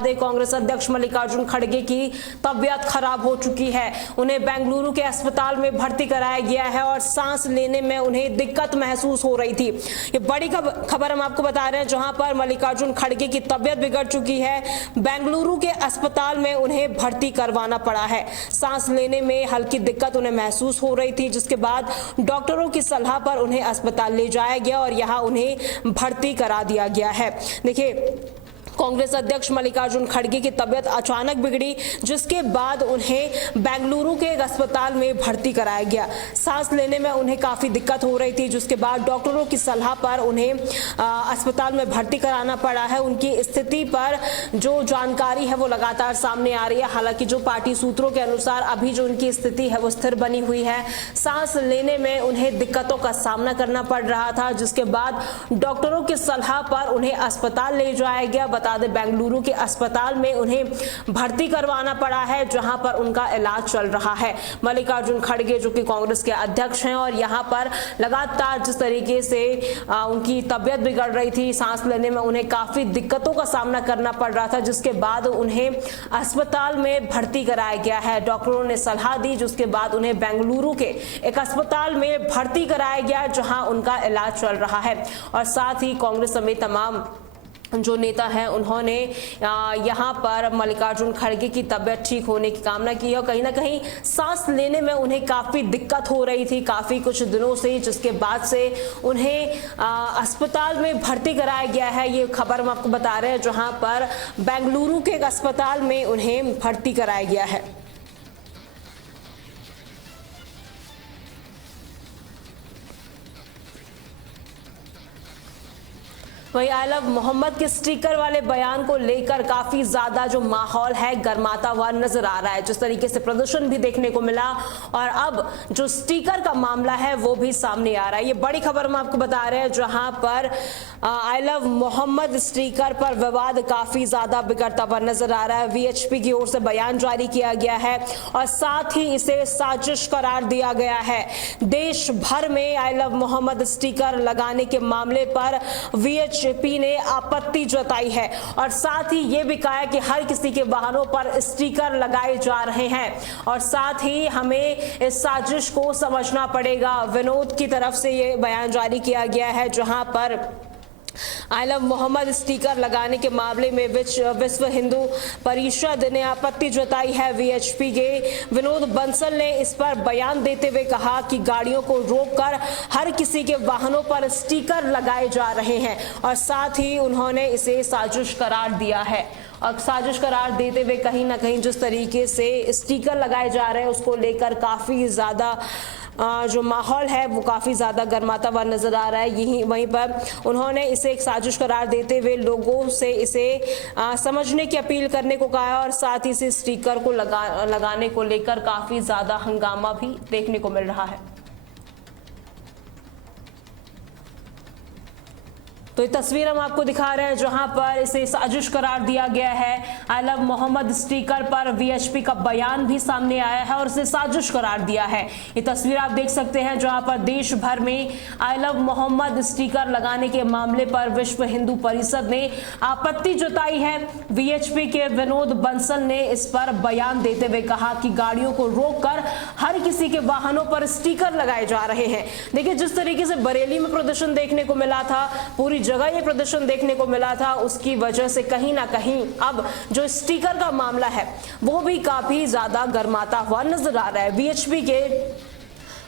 कांग्रेस अध्यक्ष मल्लिकार्जुन खड़गे की तबीयत खराब हो चुकी है। उन्हें बेंगलुरु के अस्पताल में भर्ती कराया गया है और सांस लेने में उन्हें दिक्कत महसूस हो रही थी। ये बड़ी खबर हम आपको बता रहे हैं, जहां पर मल्लिकार्जुन खड़गे की तबीयत बिगड़ चुकी है। बेंगलुरु के अस्पताल में उन्हें भर्ती करवाना पड़ा है। सांस लेने में हल्की दिक्कत उन्हें महसूस हो रही थी, जिसके बाद डॉक्टरों की सलाह पर उन्हें अस्पताल ले जाया गया और यहां उन्हें भर्ती करा दिया गया है। देखिए, कांग्रेस अध्यक्ष मल्लिकार्जुन खड़गे की तबीयत अचानक बिगड़ी, जिसके बाद उन्हें बेंगलुरु के एक अस्पताल में भर्ती कराया गया। सांस लेने में उन्हें काफी दिक्कत हो रही थी, जिसके बाद डॉक्टरों की सलाह पर उन्हें अस्पताल में भर्ती कराना पड़ा है। उनकी स्थिति पर जो जानकारी है वो लगातार सामने आ रही है। हालांकि जो पार्टी सूत्रों के अनुसार अभी जो उनकी स्थिति है वो स्थिर बनी हुई है। सांस लेने में उन्हें दिक्कतों का सामना करना पड़ रहा था, जिसके बाद डॉक्टरों की सलाह पर उन्हें अस्पताल ले जाया गया। बता दें, बेंगलुरु के अस्पताल में उन्हें भर्ती करवाना पड़ा है, जहां पर उनका इलाज चल रहा है। मल्लिकार्जुन खड़गे जो कि कांग्रेस के अध्यक्ष हैं और यहां पर लगातार जिस तरीके से उनकी तबीयत बिगड़ रही थी, सांस लेने में उन्हें काफी दिक्कतों का सामना करना पड़ रहा था, जिसके बाद उन्हें अस्पताल में भर्ती कराया गया है। डॉक्टरों ने सलाह दी, जिसके बाद उन्हें बेंगलुरु के एक अस्पताल में भर्ती कराया गया, जहां उनका इलाज चल रहा है। और साथ ही कांग्रेस समेत तमाम जो नेता हैं उन्होंने यहाँ पर मल्लिकार्जुन खड़गे की तबीयत ठीक होने की कामना की है। और कहीं ना कहीं सांस लेने में उन्हें काफ़ी दिक्कत हो रही थी काफ़ी कुछ दिनों से, जिसके बाद से उन्हें अस्पताल में भर्ती कराया गया है। ये खबर हम आपको बता रहे हैं, जहाँ पर बेंगलुरु के एक अस्पताल में उन्हें भर्ती कराया गया है। वहीं आई लव मोहम्मद के स्टिकर वाले बयान को लेकर काफी ज्यादा जो माहौल है गर्माता हुआ नजर आ रहा है। जिस तरीके से प्रदर्शन भी देखने को मिला और अब जो स्टिकर का मामला है वो भी सामने आ रहा है। ये बड़ी खबर हम आपको बता रहे हैं, जहां पर आई लव मोहम्मद स्टिकर पर विवाद काफी ज्यादा बिगड़ता हुआ नजर आ रहा है। वीएचपी की ओर से बयान जारी किया गया है और साथ ही इसे साजिश करार दिया गया है। देश भर में आई लव मोहम्मद स्टिकर लगाने के मामले पर वीएचपी ने आपत्ति जताई है और साथ ही ये भी कहा है कि हर किसी के वाहनों पर स्टिकर लगाए जा रहे हैं और साथ ही हमें इस साजिश को समझना पड़ेगा। विनोद की तरफ से ये बयान जारी किया गया है, जहां पर आई लव मोहम्मद स्टिकर लगाने के मामले में विश्व हिंदू परिषद ने आपत्ति जताई है। वीएचपी के विनोद बंसल ने इस पर बयान देते हुए कहा कि गाड़ियों को रोककर हर किसी के वाहनों पर स्टिकर लगाए जा रहे हैं और साथ ही उन्होंने इसे साजिश करार दिया है। और साजिश करार देते हुए कहीं ना कहीं जिस तरीके से स्टिकर लगाए जा रहे हैं उसको लेकर काफ़ी ज़्यादा जो माहौल है वो काफ़ी ज़्यादा गर्माता हुआ नज़र आ रहा है। यही वहीं पर उन्होंने इसे एक साजिश करार देते हुए लोगों से इसे समझने की अपील करने को कहा और साथ ही इसे स्टिकर को लगाने को लेकर काफ़ी ज़्यादा हंगामा भी देखने को मिल रहा है। तो ये तस्वीर हम आपको दिखा रहे हैं, जहां पर इसे साजिश करार दिया गया है। आई लव मोहम्मद स्टिकर पर वीएचपी का बयान भी सामने आया है और इसे साजिश करार दिया है। ये तस्वीर आप देख सकते हैं, जहां पर देश भर में आई लव मोहम्मद स्टिकर लगाने के मामले पर विश्व हिंदू परिषद ने आपत्ति जताई है। वीएचपी के विनोद बंसल ने इस पर बयान देते हुए कहा कि गाड़ियों को रोककर हर किसी के वाहनों पर स्टिकर लगाए जा रहे हैं। देखिए, जिस तरीके से बरेली में प्रदर्शन देखने को मिला था, पूरी जगह ये प्रदर्शन देखने को मिला था, उसकी वजह से कहीं ना कहीं अब जो स्टिकर का मामला है वो भी काफी ज्यादा गर्माता हुआ नजर आ रहा है। वीएचपी के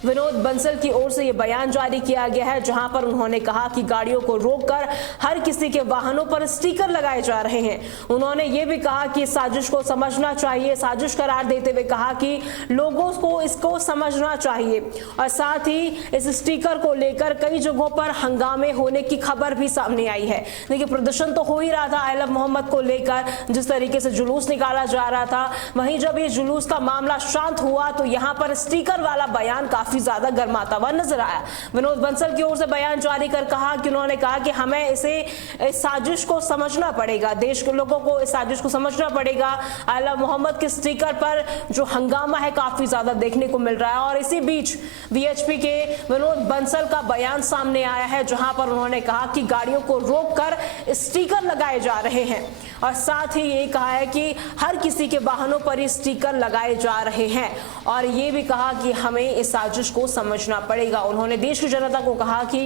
विनोद बंसल की ओर से यह बयान जारी किया गया है, जहां पर उन्होंने कहा कि गाड़ियों को रोककर हर किसी के वाहनों पर स्टिकर लगाए जा रहे हैं। उन्होंने ये भी कहा कि साजिश को समझना चाहिए, साजिश करार देते हुए कहा कि लोगों को इसको समझना चाहिए और साथ ही इस स्टिकर को लेकर कई जगहों पर हंगामे होने की खबर भी सामने आई है। देखिए, प्रदर्शन तो हो ही रहा था आई लव मोहम्मद को लेकर, जिस तरीके से जुलूस निकाला जा रहा था, वहीं जब ये जुलूस का मामला शांत हुआ तो यहाँ पर स्टिकर वाला बयान काफी काफी ज्यादा गर्माता हुआ नजर आया। विनोद बंसल की ओर से बयान जारी कर कहा कि उन्होंने कहा कि हमें इस साजिश को समझना पड़ेगा, देश के लोगों को इस साजिश को समझना पड़ेगा। आला मोहम्मद के स्टिकर पर जो हंगामा है काफी ज्यादा देखने को मिल रहा है और इसी बीच वीएचपी के विनोद बंसल का बयान सामने आया है, जहां पर उन्होंने कहा कि गाड़ियों को रोककर स्टिकर लगाए जा रहे हैं और साथ ही ये कहा है कि हर किसी के वाहनों पर ये स्टिकर लगाए जा रहे हैं और ये भी कहा कि हमें इस साजिश को समझना पड़ेगा। उन्होंने देश की जनता को कहा कि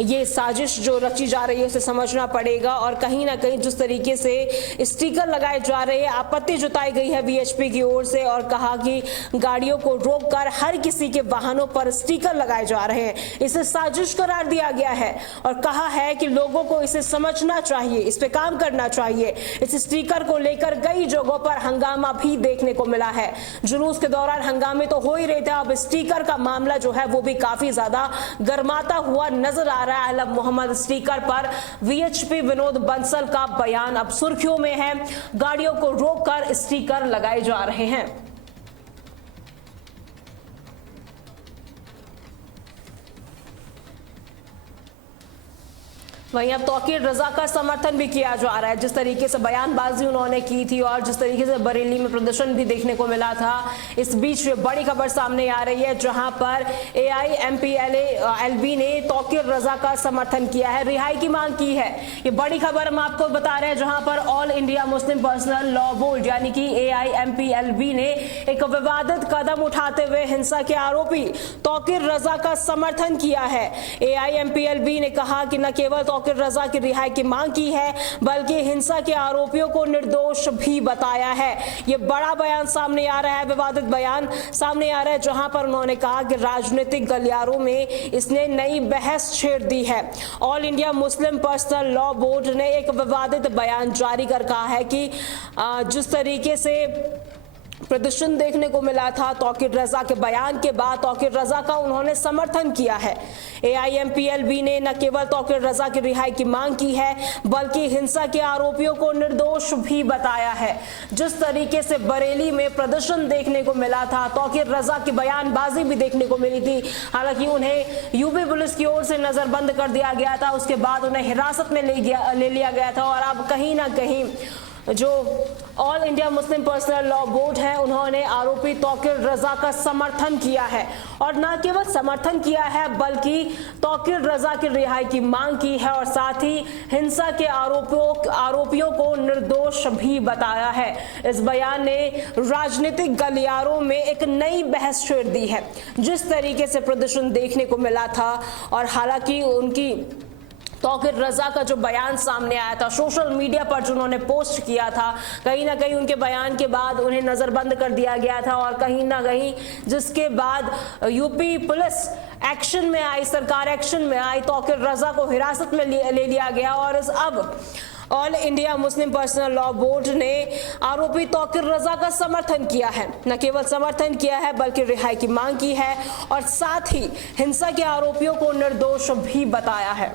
ये साजिश जो रची जा रही है उसे समझना पड़ेगा और कहीं ना कहीं जिस तरीके से स्टिकर लगाए जा रहे हैं, आपत्ति जताई गई है वीएचपी की ओर से और कहा कि गाड़ियों को रोककर हर किसी के वाहनों पर स्टिकर लगाए जा रहे हैं, इसे साजिश करार दिया गया है और कहा है कि लोगों को इसे समझना चाहिए, इस पे काम करना चाहिए। इस स्टिकर को लेकर कई जगहों पर हंगामा भी देखने को मिला है। जुलूस के दौरान हंगामे तो हो ही रहे थे, अब स्टिकर का मामला जो है वो भी काफी ज्यादा गर्माता हुआ नजर आ आला मोहम्मद स्टिकर पर वीएचपी विनोद बंसल का बयान अब सुर्खियों में है। गाड़ियों को रोककर स्टिकर लगाए जा रहे हैं। वहीं अब तौकीर रजा का समर्थन भी किया जा रहा है। जिस तरीके से बयानबाजी उन्होंने की थी और जिस तरीके से बरेली में प्रदर्शन भी देखने को मिला था, इस बीच बड़ी खबर सामने आ रही है जहां पर AIMPLB ने तौकीर रजा का समर्थन किया है, रिहाई की मांग की है। ये बड़ी खबर हम आपको बता रहे हैं जहां पर all India Muslim personal law board यानी कि AIMPLB ने एक विवादित कदम उठाते हुए हिंसा के आरोपी तौकीर रजा का समर्थन किया है। AIMPLB ने कहा कि न केवल तौकीर रजा की रिहाई की मांग की है बल्कि हिंसा के आरोपियों को निर्दोष भी बताया है। यह बड़ा बयान सामने आ रहा है, विवादित बयान सामने आ रहा है जहां पर उन्होंने कहा कि राजनीतिक गलियारों में इसने नई बहस छेड़ दी है। All India Muslim personal law board ने एक विवादित बयान जारी कर कहा है कि जिस तरीके से प्रदर्शन देखने को मिला था तौकीर रजा के बयान के बाद तौकीर रजा का उन्होंने समर्थन किया है। AIMPLB ने न केवल तौकीर रजा की रिहाई की मांग की है बल्कि हिंसा के आरोपियों को निर्दोष भी बताया है। जिस तरीके से बरेली में प्रदर्शन देखने को मिला था, तौकीर रजा की बयानबाजी भी देखने को मिली थी। हालांकि उन्हें यूपी पुलिस की ओर से नजरबंद कर दिया गया था, उसके बाद उन्हें हिरासत में ले लिया गया था और अब कहीं ना कहीं जो all India Muslim personal law board है उन्होंने आरोपी तौकीर रजा का समर्थन किया है और न केवल समर्थन किया है बल्कि तौकीर रजा की रिहाई की मांग की है और साथ ही हिंसा के आरोपियों को निर्दोष भी बताया है। इस बयान ने राजनीतिक गलियारों में एक नई बहस छेड़ दी है। जिस तरीके से प्रदर्शन देखने को मिला था और हालांकि उनकी तौकीर रजा का जो बयान सामने आया था सोशल मीडिया पर जो उन्होंने पोस्ट किया था, कहीं ना कहीं उनके बयान के बाद उन्हें नजरबंद कर दिया गया था और कहीं ना कहीं जिसके बाद यूपी पुलिस एक्शन में आई, सरकार एक्शन में आई, तौकीर रजा को हिरासत में ले लिया गया और अब all India Muslim personal law board ने आरोपी तौकीर रजा का समर्थन किया है। न केवल समर्थन किया है बल्कि रिहाई की मांग की है और साथ ही हिंसा के आरोपियों को निर्दोष भी बताया है।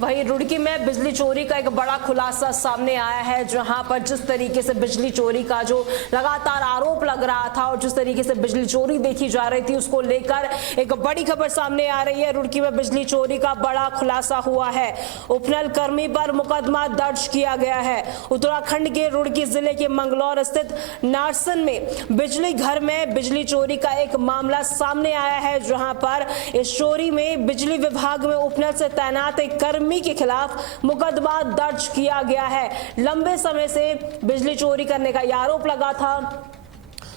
वहीं रुड़की में बिजली चोरी का एक बड़ा खुलासा सामने आया है जहां पर जिस तरीके से बिजली चोरी का जो लगातार आरोप लग रहा था और जिस तरीके से बिजली चोरी देखी जा रही थी उसको लेकर एक बड़ी खबर सामने आ रही है। रुड़की में बिजली चोरी का बड़ा खुलासा हुआ है। उपनल कर्मी पर मुकदमा दर्ज किया गया है। उत्तराखंड के रुड़की जिले के मंगलौर स्थित नारसन में बिजली घर में बिजली चोरी का एक मामला सामने आया है जहां पर इस चोरी में बिजली विभाग में उपनल से तैनात एक कर्मी के खिलाफ मुकदमा दर्ज किया गया है। लंबे समय से बिजली चोरी करने का आरोप लगा था।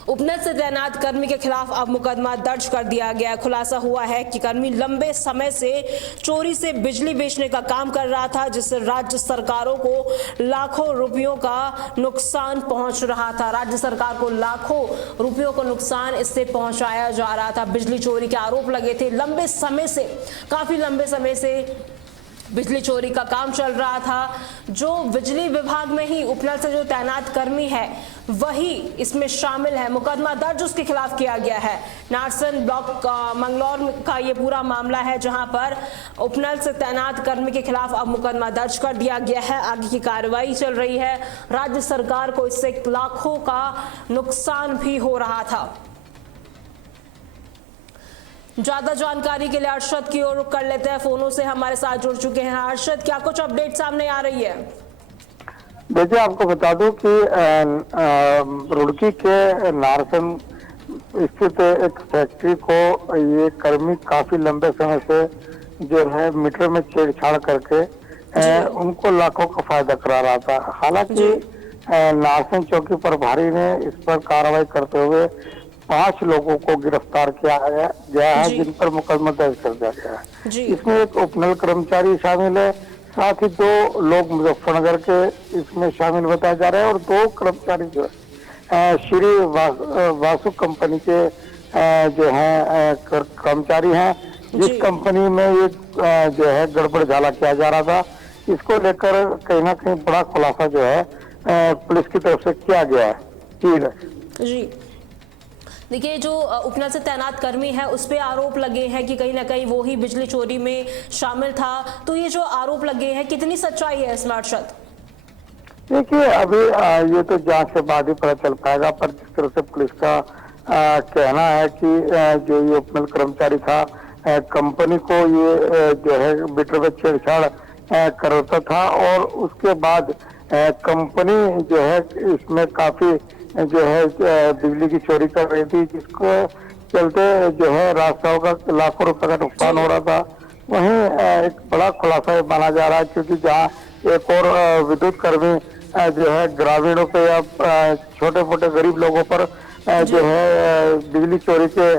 उपनल से तैनात कर्मी के खिलाफ अब मुकदमा दर्ज कर दिया गया। खुलासा हुआ है कि कर्मी लंबे समय से चोरी से बिजली बेचने का काम कर रहा था जिससे राज्य सरकारों को लाखों रुपयों का नुकसान पहुंच रहा था। राज्य सरकार को लाखों रुपयों का नुकसान इससे पहुंचाया जा रहा था। बिजली चोरी के आरोप लगे थे लंबे समय से, काफी लंबे समय से बिजली चोरी का काम चल रहा था। जो बिजली विभाग में ही उपनल से जो तैनात कर्मी है वही इसमें शामिल है। मुकदमा दर्ज उसके खिलाफ किया गया है। नारसन ब्लॉक मंगलौर का ये पूरा मामला है जहां पर उपनल से तैनात कर्मी के खिलाफ अब मुकदमा दर्ज कर दिया गया है। आगे की कार्रवाई चल रही है। राज्य सरकार को इससे लाखों का नुकसान भी हो रहा था। ज्यादा जानकारी के लिए अरशद की ओर रुख कर लेते हैं। फोनों से हमारे साथ जुड़ चुके हैं अरशद, क्या कुछ अपडेट सामने आ रही है? देखिए, आपको बता दूं कि रुड़की के नारसन स्थित एक फैक्ट्री को ये कर्मी काफी लंबे समय से जो है मीटर में छेड़छाड़ करके उनको लाखों का फायदा करा रहा था। हालांकि नारसन चौकी प्रभारी ने इस पर कार्रवाई करते हुए 5 लोगों को गिरफ्तार किया गया है, जिन पर मुकदमा दर्ज कर दिया गया है। इसमें एक उपनल कर्मचारी शामिल है, साथ ही 2 लोग मुजफ्फरनगर के इसमें शामिल बताए जा रहे हैं और 2 कर्मचारी जो है श्री वासु कंपनी के जो है कर्मचारी हैं, जिस कंपनी में ये जो है गड़बड़ झाला किया जा रहा था। इसको लेकर कहीं ना कहीं बड़ा खुलासा जो है पुलिस की तरफ से किया गया है। जी देखिए, जो उपनल से तैनात कर्मी है उस पे आरोप लगे हैं कि कहीं ना कहीं वो ही बिजली चोरी में शामिल था। तो ये जो आरोप लगे हैं, कितनी सच्चाई है इसमें अरशद? देखिए, अभी ये तो जांच के बाद ही पता चल पाएगा, पर जिस तरह से पुलिस का कहना है कि जो ये उपनल कर्मचारी था, कंपनी को ये जो है मीटर में छेड़छाड़ करता था और उसके बाद कंपनी जो है इसमें काफी जो है बिजली की चोरी कर रही थी, जिसको चलते जो है रास्ताओं का लाखों रुपए का नुकसान हो रहा था। वहीं एक बड़ा खुलासा माना जा रहा है, क्योंकि जहां एक और विद्युत कर्मी जो है ग्रामीणों पे या छोटे मोटे गरीब लोगों पर जो है बिजली चोरी के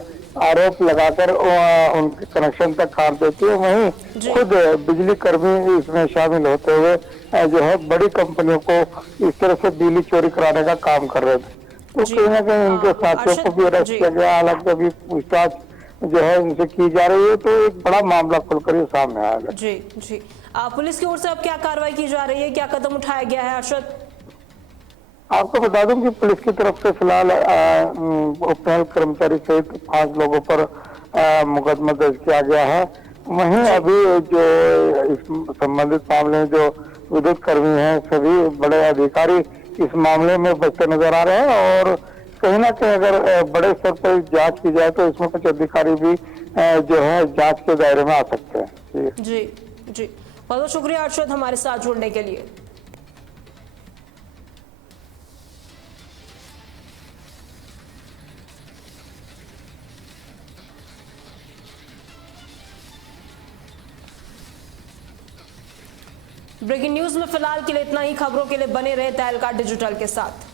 आरोप लगाकर उनके कनेक्शन तक काट देती है, वहीं खुद बिजली कर्मी इसमें शामिल होते हुए जो है बड़ी कंपनियों को इस तरह से बिजली चोरी कराने का काम कर रहे थे। तो कहीं ना कहीं इनके साथियों को भी अरेस्ट किया गया। हालांकि अभी पूछताछ जो है इनसे की जा रही है, तो एक बड़ा मामला खुलकर ये सामने आएगा। जी पुलिस की ओर से अब क्या कार्रवाई की जा रही है, क्या कदम उठाया गया है अरशद? आपको बता दूं कि पुलिस की तरफ से फिलहाल उपनल कर्मचारी सहित 5 लोगों पर मुकदमा दर्ज किया गया है। वहीं अभी जो इस संबंधित मामले में जो विद्युत कर्मी हैं, सभी बड़े अधिकारी इस मामले में बचते नजर आ रहे हैं और कहीं ना कहीं अगर बड़े स्तर पर जांच की जाए तो इसमें कुछ अधिकारी भी जो है जांच के दायरे में आ सकते हैं। जी बहुत बहुत शुक्रिया अरशद हमारे साथ जुड़ने के लिए। ब्रेकिंग न्यूज में फिलहाल के लिए इतना ही। खबरों के लिए बने रहे तहलका डिजिटल के साथ।